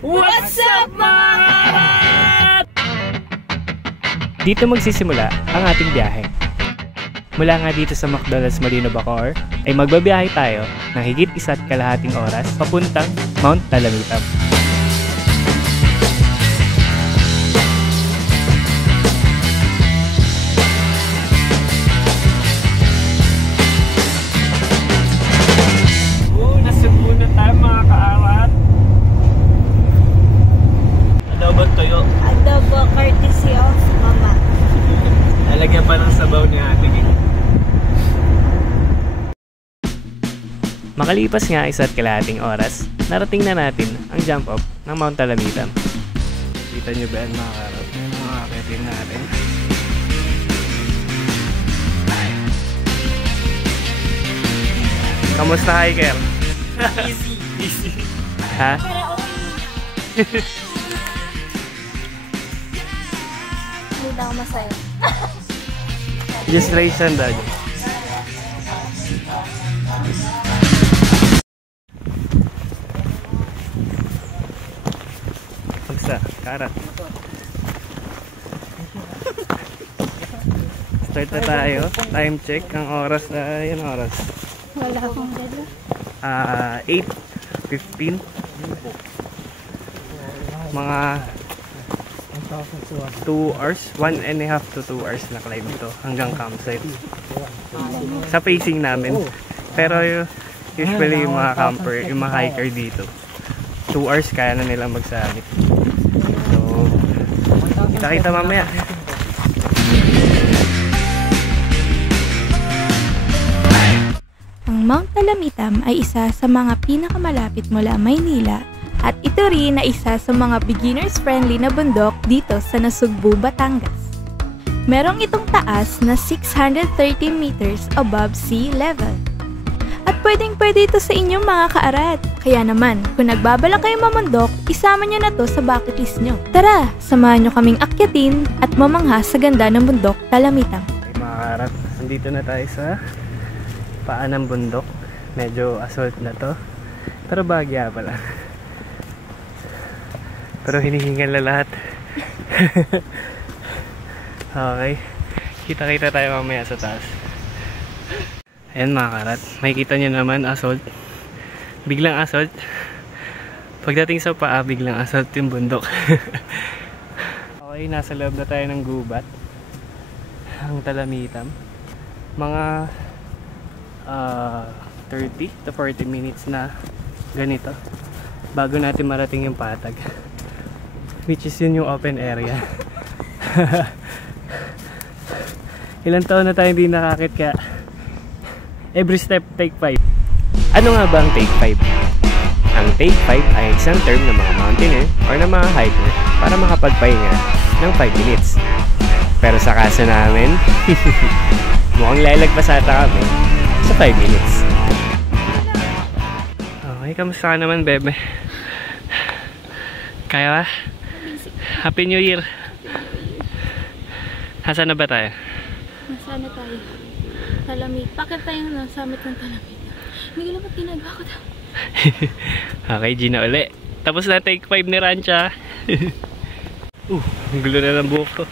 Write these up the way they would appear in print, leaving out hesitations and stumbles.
What's up mga karat? Dito magsisimula ang ating biyahe. Mula nga dito sa McDonald's Molino Bacoor ay magbabiyahe tayo ng higit 1.5 oras papuntang Mount Dalamitam. Nasugbo na tayo mga kaawat. Adobo toyo. Adobo courtesy of Mama. Lalagyan pa ng sabaw ni Ate Gin. Makalipas nga 1.5 oras, narating na natin ang jump off ng Mount Dalamitam. Kita nyo ba yan mga karat? Yung mga akitin natin. Kamusta hiker? Easy. Easy. Ha? Hindi na ako masaya. Just raise hand dad. Kamusta? Karat. Start na tayo. Time check. Ang oras na yun oras. Wala akong dala. 8:15. Mga 2 hours, 1.5 to 2 hours na climb ito hanggang campsite sa pacing namin. Pero usually yung mga camper, yung mga hiker dito 2 hours kaya na nilang magsamit. So kita-kita mamaya. Ang Mount Dalamitam ay isa sa mga pinakamalapit mula Maynila at ito rin na isa sa mga beginners-friendly na bundok dito sa Nasugbu, Batangas. Merong itong taas na 630 meters above sea level. At pwedeng-pwede ito sa inyong mga kaarat. Kaya naman, kung nagbabalak kayo mamundok, isama nyo na to sa bucket list nyo. Tara, samahan nyo kaming akyatin at mamangha sa ganda ng bundok Dalamitam. Okay, mga karat, nandito na tayo sa paan ng bundok. Medyo assault na to, pero bagya pala. Pero hinihingal na lahat. Okay, kita-kita tayo mamaya sa taas. Ayan mga karat, makikita nyo naman assault. Biglang assault. Pagdating sa paa, biglang assault yung bundok. Okay, nasa loob na tayo ng gubat ang Dalamitam. Mga 30 to 40 minutes na ganito bago natin marating yung patag, which is yun yung open area. Ilang taon na tayo hindi nakakit, kaya every step take 5. Ano nga ba ang take 5? Ang take 5 ay isang term ng mga mountaineer or ng mga hiker para makapagpahinga ng 5 minutes. Pero sa kaso namin mukhang lalagpas ata kami sa 5 minutes. Okay, kamusta ka naman, bebe? Kaya ba? Happy New Year! Nasaan na ba tayo? Nasaan na tayo? Talamit. Bakit tayo na summit ng Talamit? Hindi ko naman ginagawa ko daw. Okay, Gina uli. Tapos na take 5 ni Rancha. Ang gulo na ng buhok ko.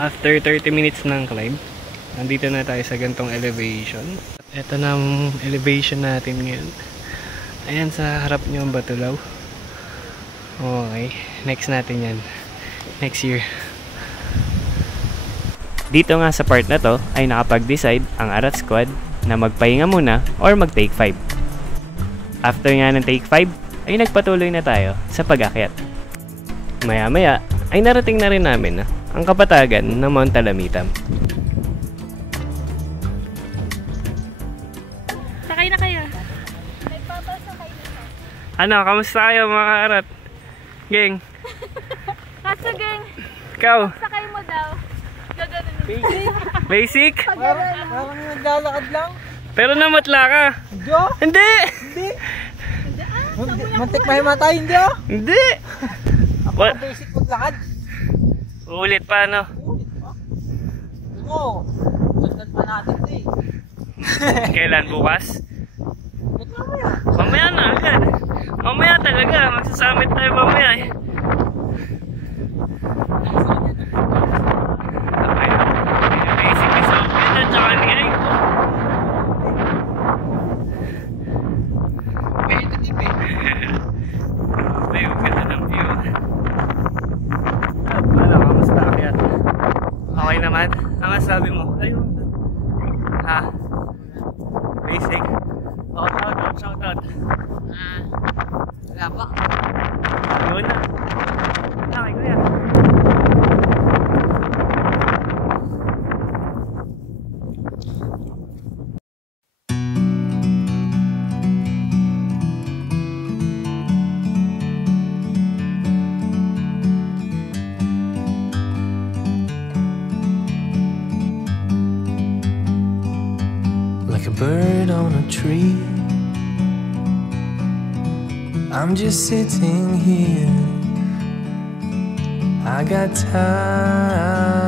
After 30 minutes ng climb, nandito na tayo sa gantong elevation. Ito na ang elevation natin ngayon. Ayan sa harap nyo ang Batulaw. Okay, next natin yan. Next year. Dito nga sa part na to ay nakapag-decide ang Arat Squad na magpahinga muna or mag-take 5. After nga ng take 5 ay nagpatuloy na tayo sa pag-akyat. Maya maya ay narating na rin namin ang kapatagan ng Mount Alamitam. Sakay na kayo. Ano, kamusta kayo mga kaarat? Geng? Kaso gang, Ikaw? sakay mo daw. Gaganon. Basic? Parang naglalakad lang. Pero namatla ka? Hindi! Hindi! Muntik mahimatay, hindi oh! Hindi! What? Basic maglakad. Ulit pa, no? Oo. Sundan pa natin ito eh. Kailan? Bukas? Ba't mamaya? Mamaya na agad. Mamaya talaga. Magsasamit tayo mamaya eh. Okay. Basic is open at saka ni Aiko. Competitive eh. Ay, ang ganda ng view. Ano, kamusta kakyat? Okay naman? Ang sabi mo? Ayun. Ha? Basic? Oh, shout out. Wala pa. Yun na. Okay, kuya. Like a bird on a tree, I'm just sitting here. I got time,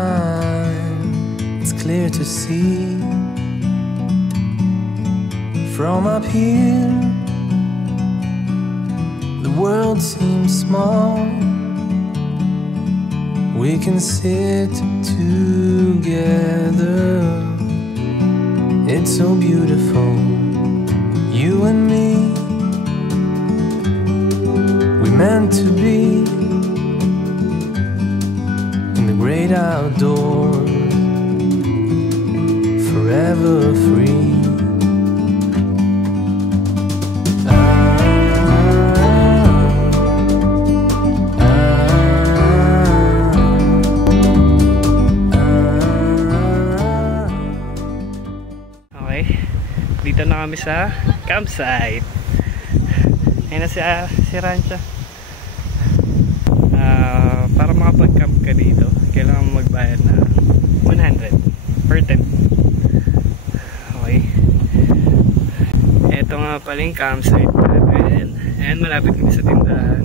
it's clear to see. From up here, the world seems small. We can sit together. It's so beautiful, you and me. We meant to be in the great outdoors, forever free. Dito na kami sa campsite. Ayun na si Rancha. Para makapag-camp ka dito, kailangan mo magbayad na 100 per tent. Okay. Ito nga pala yung campsite natin. Ayan, malapit kami sa tindahan.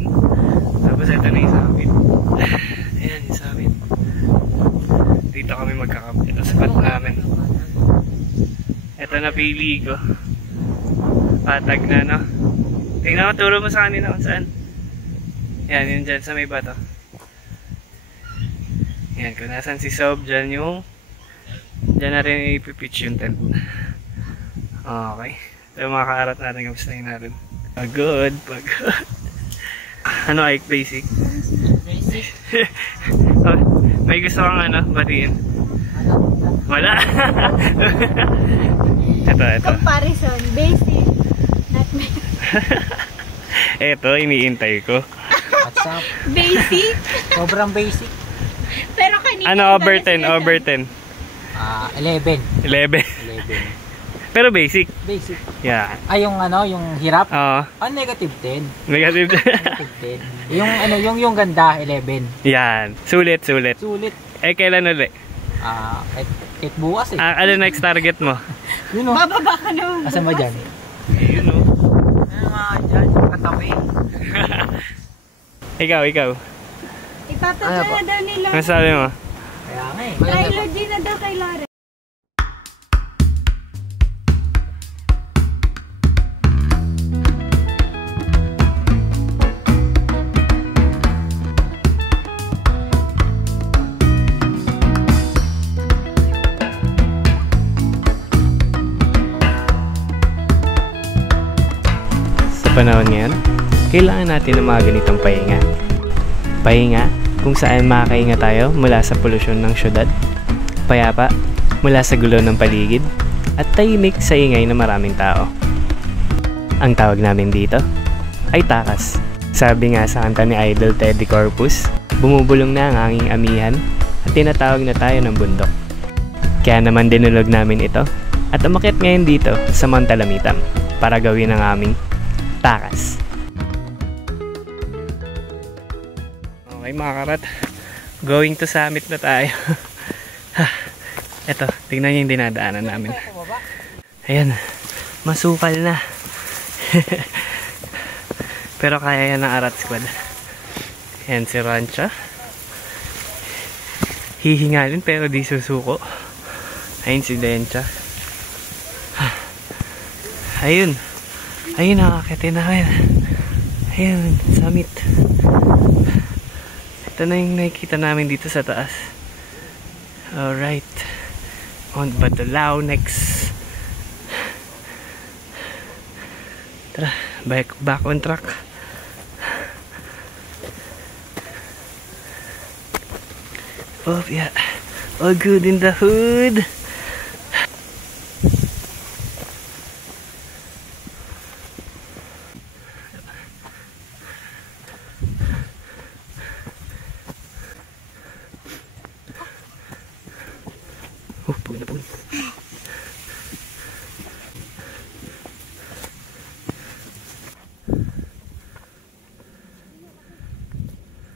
Tapos ito na yung summit. Ayan yung summit. Dito kami magka-camp. Ito spot namin. Ito na pili ko. Patag na, no? Tingnan mo, turo mo sa kanina kung saan. Yan, yun dyan sa may bato. Yan, kung nasan si Sob, dyan yung... Dyan na rin ipipitch yung tent. Okay. Ito yung mga kaarat natin, kamustahin natin. Pagod, pagod. Ano, Ike? Basic? Basic? Oh, may gusto kang batiin? Wala. Ito. Comparison, basic, not me. Ito, iniintay ko. What's up? Basic? Sobrang basic. Pero kanina... Ano, over 10, over 10. 11. 11. Pero basic. Basic. Yeah. Yung yung hirap? Oo. Negative 10. Negative. Negative 10. Yung ganda, 11. Yan. Sulit. Sulit. Eh, kailan ulit? Kahit bukas eh. Ano next target mo? Yun o. Bababa ka naman. Asan ba dyan? Yun o. Ano nga dyan? Katabi. Ikaw. Itatapos na daw nila. Ano sabi mo? Kaya nga eh. Trilogy na daw kay Lore. Panahon ngayon, kailangan natin ng mga ganitong pahinga. Pahinga kung saan makakahinga tayo mula sa polusyon ng syudad, payapa mula sa gulo ng paligid, at tahimik sa ingay ng maraming tao. Ang tawag namin dito ay takas Sabi nga sa kanta ni Idol Teddy Corpus, bumubulong na ang anging amihan at tinatawag na tayo ng bundok. Kaya naman dinulog namin ito at umakyat ngayon dito sa Mount Talamitam para gawin ang aming takas. Okay mga karat, going to summit na tayo. Eto, tignan nyo yung dinadaanan namin. Ayan, masukal na. Pero kaya yan ng Arat Squad. Ayan si Rancha. Hihingalin pero di susuko. Ayun si Dencha. Ayun. Ayun, nakakita na kayo. Ayun, summit. Ito na yung nakikita namin dito sa taas. Alright. Mount Batulao next. Tara, back on track. Oh yeah, all good in the hood.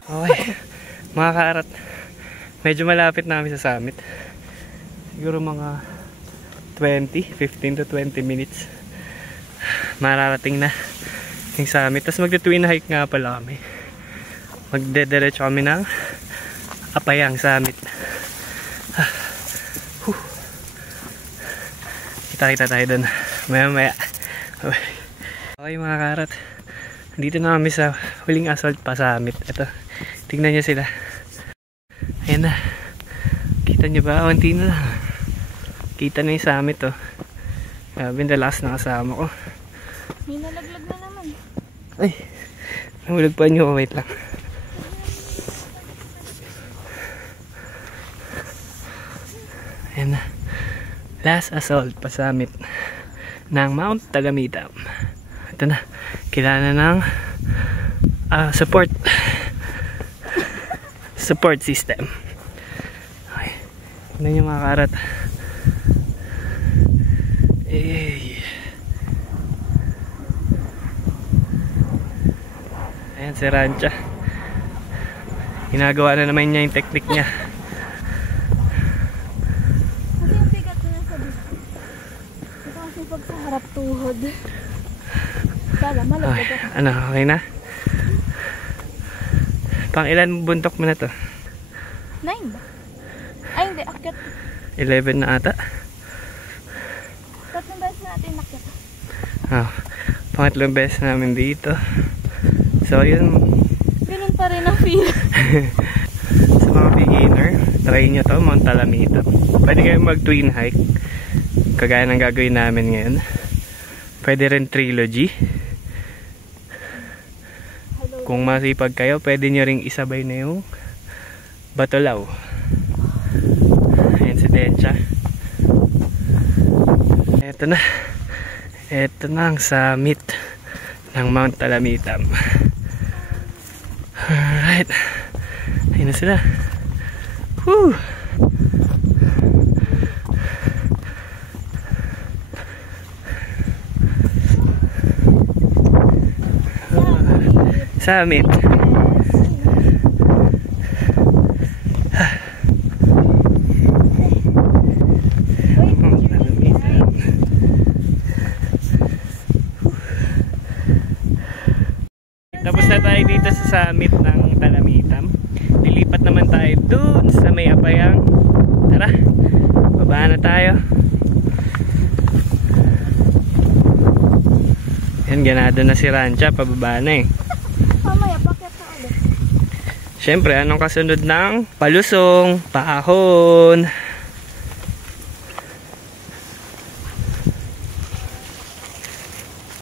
Okay, mga kaarat, medyo malapit na kami sa summit. Siguro mga 15 to 20 minutes mararating na yung summit. Tapos magte-twin hike nga pala kami. Magdediretso kami ng Apayang Summit. Kita-kita tayo dun maya-maya. Okay mga kaarat, dito na kami sa huling assault pa summit. Ito, tignan nyo sila. Ayan na. Kita nyo ba? Awanti na lang. Kita na yung summit oh. Sabi the last na kasama ko. May nalaglag na naman. Ay, nahulog pa nyo. Wait lang. Ayan na. Last assault pa summit ng Mount Talamitam. Ito na. Kailangan ng support system. Okay. Tignan nyo mga kaarat. Ayan si Rancha. Ginagawa na naman niya yung technique niya. Kasi yung bigat na nasa dito. Ito kasi pag sa harap tuhod. Kala, malaglag ako. Ano, okay na? Pang ilan buntok mo na to? 9 ba? Ay hindi, akyat. 11 na ata. Tatlong beses natin nakyat. Pangatlong beses namin dito. So yun. Ganun pa rin ang feel. Sa mga beginner, try nyo to, Mount Talamitam. Pwede kayong mag twin hike, kagaya ng gagawin namin ngayon. Pwede rin trilogy. Kung masipag kayo, pwede nyo ring isabay na yung Batulao. Ayan si Dencha. Ito na. Ito na ang summit ng Mount Talamitam. Alright. Ayun na sila. Woo! Summit. Tapos na tayo dito sa summit ng Talamitam. Lilipat naman tayo dun sa may Apayang. Tara, baba na tayo. Yan, ganado na si Rancha, pababa na eh. Mamaya, pakyat na ulit. Siyempre, anong kasunod ng palusong, paahon?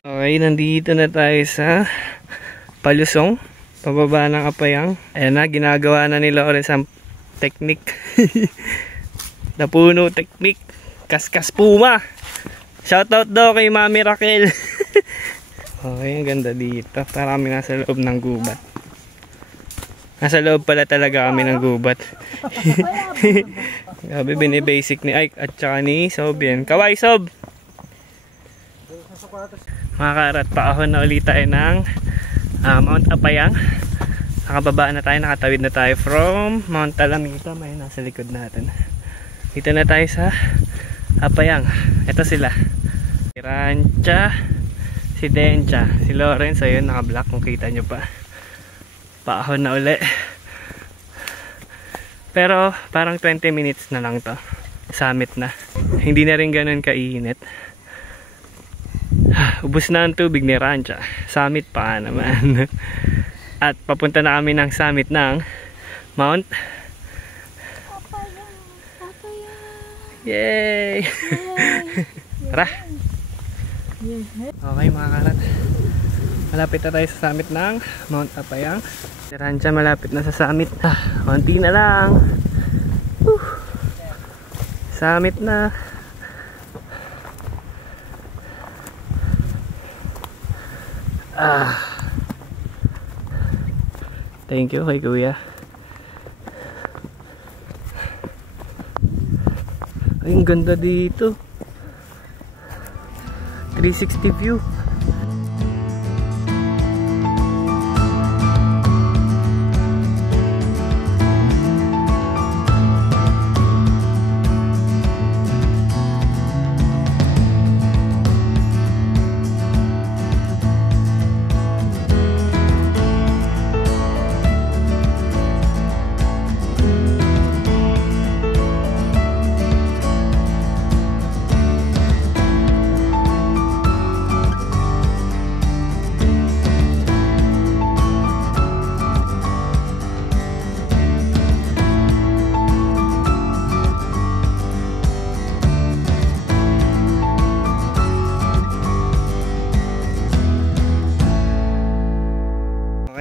Okay, nandito na tayo sa palusong, pababa ng Apayang. Ayan na, ginagawa na nila ulit sa technique. Napuno technique. Kaskas Puma. Shoutout daw kay Mami Raquel. Okay, ang ganda dito. Para kami nasa loob ng gubat. Nasa loob pala talaga kami ng gubat. Grabe, binibasic ni Ike at saka ni Sob yan. Kaway, Sob! Mga karat, paahon na ulit tayo ng Mount Apayang. Nakababa na tayo, nakatawid na tayo from Mount Talamita. May nasa likod natin. Dito na tayo sa Apayang. Ito sila. Si Rancha, si Dencha, si Lawrence. Ayun, naka-black kung kita nyo pa. Paahon na uli. Pero parang 20 minutes na lang to. Summit na. Hindi na rin ganun kainit. Ubus na ang tubig ni Rancha. Summit pa naman. At papunta na kami ng summit ng Mount Apayang. Yay! Tara! Okay mga karat. Malapit na tayo sa summit ng Mount Apayang. Si Rancha malapit na sa summit. Konti na lang. Summit na. Thank you kay Kuya. Ay, ang ganda dito. 360 view.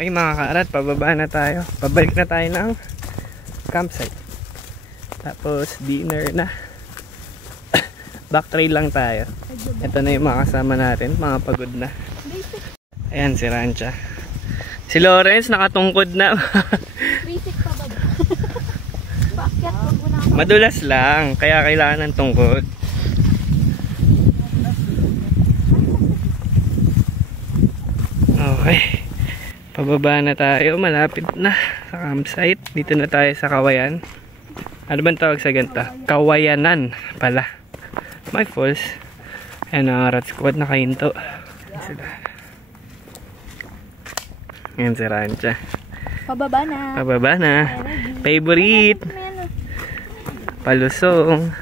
Okay mga kaarat, pababa na tayo. Pabalik na tayo ng campsite. Tapos dinner na. Back trail lang tayo. Ito na yung mga kasama natin, mga pagod na. Ayan si Rancha. Si Lawrence nakatungkod na. Basic pa ba? Bakit? Madulas lang, kaya kailangan ng tungkod. Okay. Pababa na tayo, malapit na sa campsite. Dito na tayo sa Kawayan. Ano bang tawag sa ganito? Kawayanan pala. My falls. Ayan ang rat squad, nakahinto. Ayan si Rancha. Pababa na. Pababa na. Favorite. Palusong.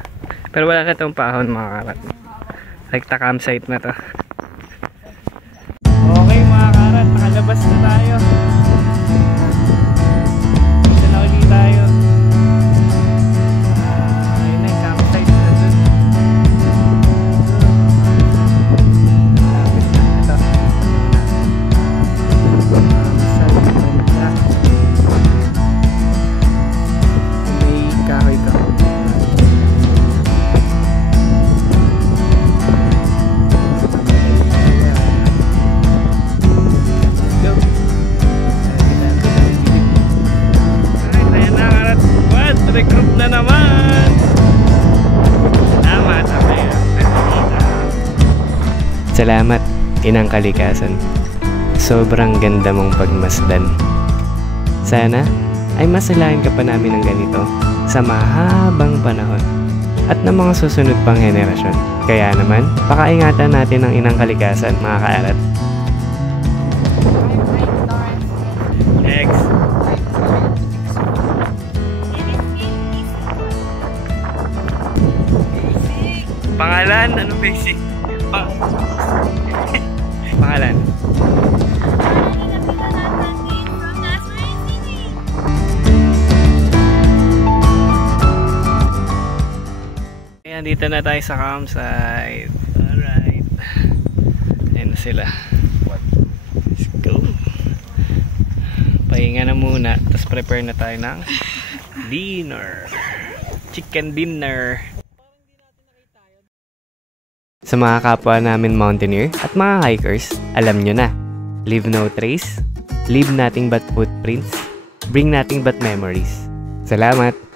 Pero wala na itong pahon mga karat. Like the campsite na to. Okay mga karat, nakalabas na tayo. Dito na ulit tayo. Ayun na yung campsite na dun. Malapit na ito. May kahoy-kahoy. Recruit na naman. Salamat, Inang Kalikasan. Sobrang ganda mong pagmasdan. Sana ay masalain ka pa namin ng ganito sa mahabang panahon at ng mga susunod pang henerasyon. Kaya naman, pakaingatan natin ang Inang Kalikasan, mga kaarat. Next. Pangalan? Ano basic? Pangalan? Ayan, dito na tayo sa campsite. Alright. Ayan na sila. Let's go. Pahinga na muna. Tapos prepare na tayo ng dinner. Chicken dinner. Sa mga kapwa namin mountaineer at mga hikers, alam nyo na. Leave no trace, leave nothing but footprints, bring nothing but memories. Salamat!